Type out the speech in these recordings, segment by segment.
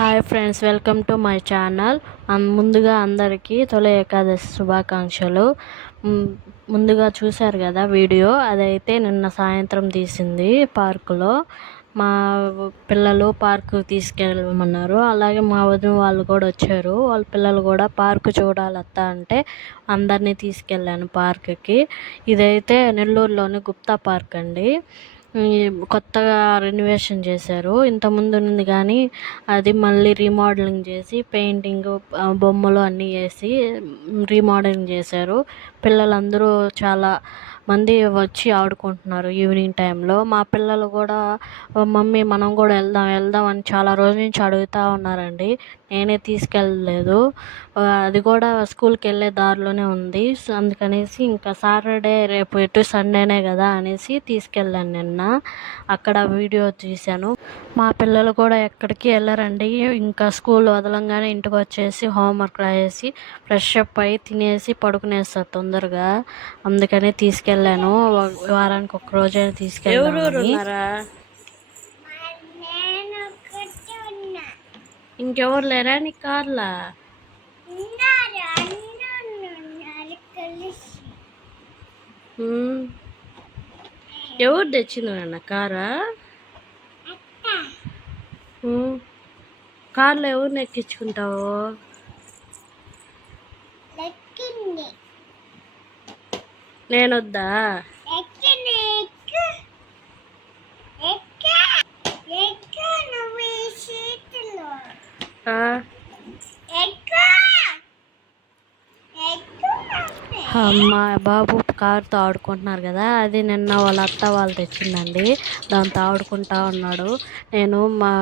Hi friends welcome to my channel ముందుగా అందరికీ తొలి ఏకాదశి శుభాకాంక్షలు. ముందుగా చూశారు కదా వీడియో? అదైతే నిన్న సాయంత్రం తీసింది పార్కులో. మా పిల్లలు పార్కు తీసుకెళ్ళమన్నారు. అలాగే మా వదిన వాళ్ళు కూడా వచ్చారు. వాళ్ళ పిల్లలు కూడా పార్కు చూడాలత్తా అంటే అందరినీ తీసుకెళ్ళాను పార్కుకి. ఇదైతే నెల్లూరులోని గుప్తా పార్క్ అండి. కొత్తగా రెనోవేషన్ చేశారు. ఇంతకుముందు ఉంది కానీ అది మళ్ళీ రీమోడలింగ్ చేసి పెయింటింగ్ బొమ్మలు అన్నీ వేసి రీమోడలింగ్ చేశారు. పిల్లలందరూ చాలా మంది వచ్చి ఆడుకుంటున్నారు ఈవినింగ్ టైంలో. మా పిల్లలు కూడా మమ్మీ మనం కూడా వెళ్దాం వెళ్దాం అని చాలా రోజుల నుంచి అడుగుతూ ఉన్నారండి. నేనే తీసుకెళ్ళలేదు. అది కూడా స్కూల్కి వెళ్ళే దారిలోనే ఉంది. సో అందుకనేసి ఇంకా సాటర్డే రేపు ఎటు సండేనే కదా అనేసి తీసుకెళ్ళాను నిన్న. అక్కడ వీడియో తీశాను. మా పిల్లలు కూడా ఎక్కడికి వెళ్ళరండి. ఇంకా స్కూల్ వదలంగానే ఇంటికి వచ్చేసి హోంవర్క్ రాసేసి ఫ్రెష్ అప్ అయ్యి తినేసి పడుకునేస్తారు తొందరగా. అందుకనే తీసుకెళ్ళాను. వా- వారానికి ఒక రోజైనా తీసుకెళ్ళాను నేను ఒక్కటే ఉన్నా ఇంకెవరు లేరా నీ కార్లా. ఎవరు తెచ్చింది నాన్న కారా. కార్లో ఎవరిని ఎక్కించుకుంటావు? మమ్మీ. మా బాబు కారుతో ఆడుకుంటున్నారు కదా అది నిన్న వాళ్ళ అత్త వాళ్ళు తెచ్చిందండి. దాంతో ఆడుకుంటా ఉన్నాడు. నేను మా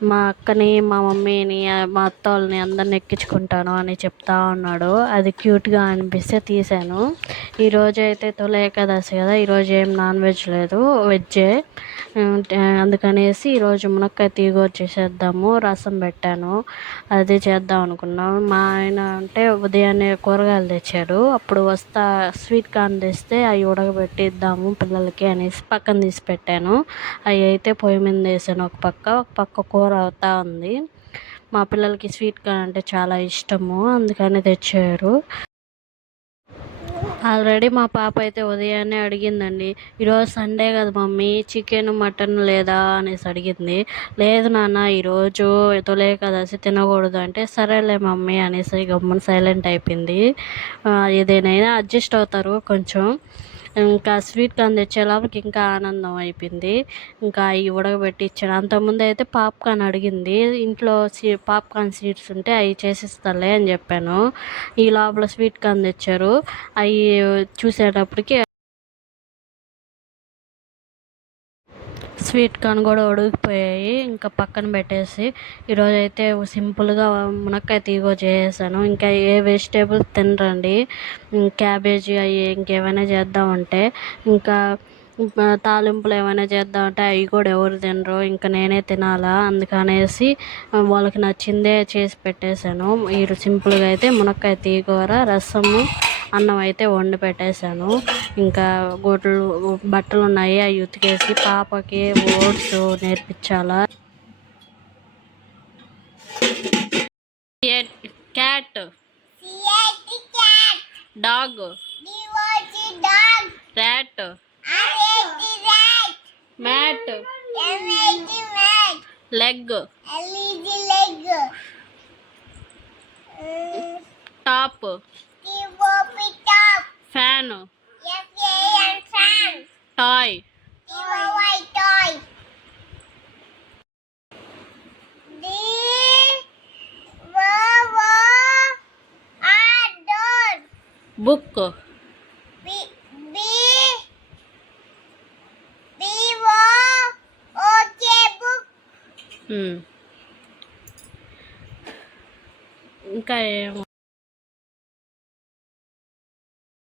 మా అక్కని మా మమ్మీని మా అత్త వాళ్ళని అందరిని ఎక్కించుకుంటాను అని చెప్తా ఉన్నాడు. అది క్యూట్గా అనిపిస్తే తీశాను ఈరోజు అయితే తొలి ఏకాదశి కదా ఈరోజు ఏం నాన్ వెజ్ లేదు వెజ్జే అందుకనేసి ఈరోజు మునక్కాయ తీగూర చేసేద్దాము రసం పెట్టాను. అది చేద్దాం అనుకున్నాం. మా ఆయన అంటే ఉదయాన్నే కూరగాయలు తెచ్చాడు. అప్పుడు వస్తా స్వీట్ కార్న్ తెస్తే అవి ఉడకబెట్టి ఇద్దాము పిల్లలకి అనేసి పక్కన తీసి పెట్టాను. అవి అయితే పొయ్యి మీద వేసాను ఒక పక్క ఒక పక్క కూర అవుతా ఉంది. మా పిల్లలకి స్వీట్ కార్న్ అంటే చాలా ఇష్టము. అందుకని తెచ్చారు. ఆల్రెడీ మా పాప అయితే ఉదయాన్నే అడిగిందండి ఈరోజు సండే కదా మమ్మీ చికెన్ మటన్ లేదా? అనేసి అడిగింది. లేదు నాన్న ఈరోజు తొలే కదా తినకూడదు అంటే సరేలే మమ్మీ అనేసి గమ్మున సైలెంట్ అయిపోయింది. ఆ, ఏదైనా అడ్జస్ట్ అవుతారు కొంచెం. ఇంకా స్వీట్ కార్న్ తెచ్చేలోపలికి ఇంకా ఆనందం అయిపోయింది. ఇంకా అవి ఉడకబెట్టి ఇచ్చాను అంతకుముందు అయితే పాప్కార్న్ అడిగింది. ఇంట్లో సీ పాప్కార్న్ సీడ్స్ ఉంటే అవి చేసిస్తాలే అని చెప్పాను. ఈ లోపల స్వీట్ కార్న్ తెచ్చారు. అవి చూసేటప్పటికి స్వీట్ కార్న్ కూడా ఉడికిపోయాయి. ఇంకా పక్కన పెట్టేసి ఈరోజు అయితే సింపుల్గా మునక్కాయ తీగో చేసేసాను. ఇంకా ఏ వెజిటేబుల్స్ తినరండి. క్యాబేజీ అవి ఇంకేమైనా చేద్దామంటే ఇంకా తాలింపులు ఏమైనా చేద్దామంటే అవి కూడా ఎవరు తినరు. ఇంకా నేనే తినాలా అందుకనేసి వాళ్ళకి నచ్చిందే చేసి పెట్టేశాను ఈ సింపుల్గా అయితే మునక్కాయ తీగూర రసము అన్నం అయితే వండి పెట్టేశాను. ఇంకా గుడ్లు బట్టలు ఉన్నాయి అవి ఉతికేసి పాపకి ఓట్స్ నేర్పించాలా. Cat cat dog rat mat leg top piano? Yes, yes, and Toy. Give away toy. Book. B B B O O K book. Hmm. ఇంకా